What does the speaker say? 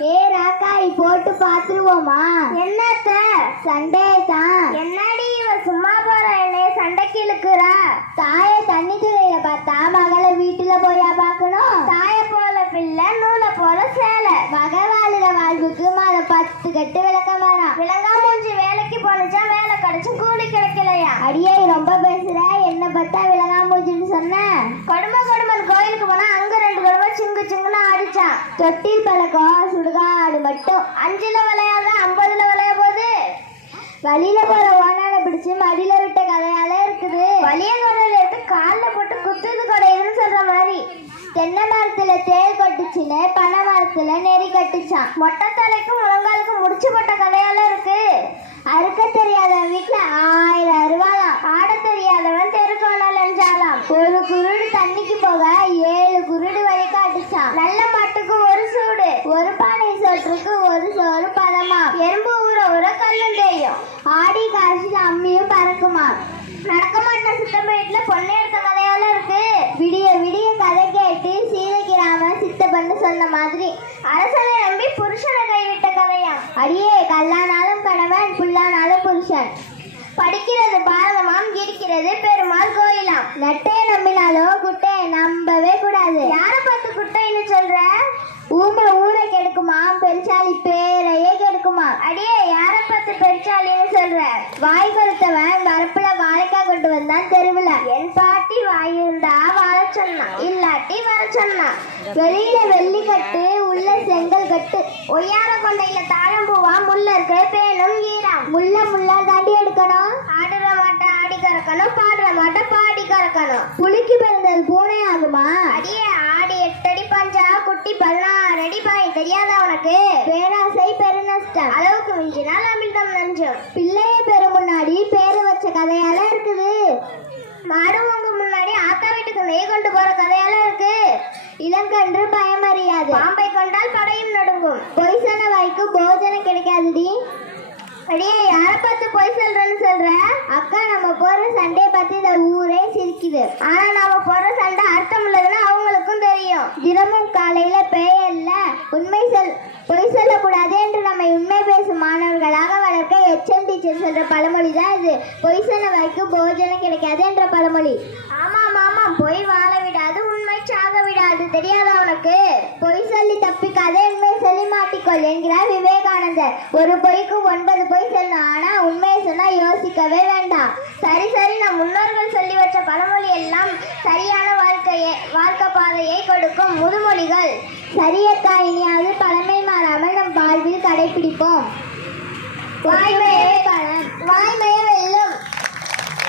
ராக்காய் போட்டு பாத்துருவோமா? என்னத்த? சண்டே தான். என்னடி இவ சும்மா போற என்னைய சண்டைக்கு இழுக்குறா? தாய தண்ணி துறையில பார்த்தா மகளை வீட்டுல போயா பாக்கணும்? தாய போல பிள்ளை நூலை போல சேலை. மக வாழுற வாழ்வுக்கு மத 10 கட்டு விளக்கம் வரான். விளங்கா மூஞ்சி வேலைக்கு போனுச்சா வேலை கிடைச்சும் கூலி கிடைக்கலையா? அடியே ரொம்ப பேசுற, என்ன பார்த்தா விளங்காமூச்சின்னு சொன்ன? கொடுமன் கோயிலுக்கு போனா அங்க 2 கொடுமை சிங்கு சிங்குன்னு அடிச்சான். தொட்டில் பழக்கம் சுடுகாடு மட்டும். 5ல விளையாத 50ல விளைய போகுது. வழியில போற ஓனால பிடிச்சு மடியில விட்ட கதையால இருக்குது. வலிய கொடையில எடுத்து காலில் போட்டு குத்துது கொடையுதுன்னு சொல்ற மாதிரி. தென்னை மரத்துல தேள் கொட்டுச்சுன்னு பனை மரத்துல நெறி கட்டுச்சான். மொட்டை தலைக்கும் முழங்காலுக்கு முடிச்சு போட்ட கதையால இருக்கு. அறுக்க தெரியாதவன் வீட்டுல 1000 அருவாளாம். ஆட தெரியாதவன் தெருக்கோணல் என்றாலாம். ஒரு குருடு தண்ணிக்கு போக 7 குருடு வழிகாட்டுச்சான். நல்ல மாட்டுக்கு ஒரு சூடு, ஒரு பானை சோற்றுக்கு ஒரு சோறு பதமா. எறும்பு ஊற ஊற கல்லும் தெரியும். ஆடி காசில் அம்மியும் பறக்குமா. நடக்க மாட்ட சித்தப்ப வீட்டுல பொண்ணு எடுத்த கதையால இருக்கு. விடிய விடிய கதை கேட்டு சீதைக்கிராம சித்தப்பன்னு சொன்ன மாதிரி அரசனை நம்பி புருஷனை கைவிட்ட கதையா? அடியே கல்லானாலும் கணவன் புல்லானாலும் புருஷன். படிக்கிறது பாரதமாம், இருக்கிறது பெருமாள் கோயிலாம். நட்டையை நம்பினாலும் குட்டையை நம்பவே கூடாது. யாரை பார்த்து குட்டைன்னு சொல்ற? ஊமை ஊரை கெடுக்குமா, பெருசாலி பேரையே கெடுக்குமா. அடியே யாரை பார்த்து பெருச்சாலின்னு சொல்ற? வாய் கொடுத்தவன் வரப்புல வாழைக்காய் கொண்டு வந்தான் தெருவுல. என் பாட்டி வாய் இருந்தா வாழ சொன்னா, இல்லாட்டி வர சொன்னா. வெளியில வெள்ளி கட்டு உள்ள செங்கல் கட்டு. ஒய்யார கொண்டையில தாழம்பூவா முள்ள இருக்கிற பேனும் ஈராம். முள்ளா தாண்டி எடுக்கணும். ஆடுற மாட்டை ஆடி கறக்கணும், பாடுற மாட்டை பாடி கறக்கணும். புளிக்கு பிறந்தது பூனை ஆகுமா? அடியே ஆடி 8 அடி பஞ்சா குட்டி 16 அடி பாய். தெரியாதா உனக்கு? பேராசை பெருநஷ்டம். அளவுக்கு மிஞ்சினால் அமிர்தம் நஞ்சும். பிள்ளைய பெரு முன்னாடி பேரு வச்ச கதையால இருக்குது. மாடு உங்க முன்னாடி ஆத்தா வீட்டுக்கு நெய் கொண்டு போற கதையால இருக்கு. இளங்கன்று பயமறியாது. பாம்பை கொண்டால் படையும் நடுங்கும். பொய் சொன்ன வாய்க்கு போஜனம் கிடைக்காதுடி. அடியே யாரை பார்த்து பொய் சொல்றேன்னு சொல்ற? அக்கா, நம்ம போற சண்டையை பார்த்து இந்த ஊரே சிரிக்குது. ஆனா நாம போற சண்டை அர்த்தம் உள்ளதுன்னு அவங்களுக்கும் தெரியும். தினமும் காலையில பேயல்ல பொய் சொல்லக்கூடாது என்று நம்மை உண்மை பேசும் மாணவர்களாக வளர்க்க HM டீச்சர் சொல்ற பழமொழி தான் இது. பொய் சொன்ன வாய்க்கு போஜனம் கிடைக்காது என்ற பழமொழி. ஆமா பொய் வாழ விடாது, உண்மை சாக விடாது. தெரியாதா உனக்கு? பொய் சொல்லி தப்பிக்காதே, உண்மை சொல்லி மாட்டிக்கொள் என்கிறார் விவேகானந்தர். ஒரு பொய்க்கு 9 பொய் சொல்லணும். ஆனா உண்மையை சொன்னா யோசிக்கவே வேண்டாம். சரி நம் முன்னோர்கள் சொல்லி வச்ச பழமொழி எல்லாம் சரியான வாழ்க்கை பாதையை கொடுக்கும் முதுமொழிகள். சரியக்கா, இனியாவது பழமை மாறாமல் நம் வாழ்வில் கடைபிடிப்போம். வாய்மையே பலம். வாய்மையே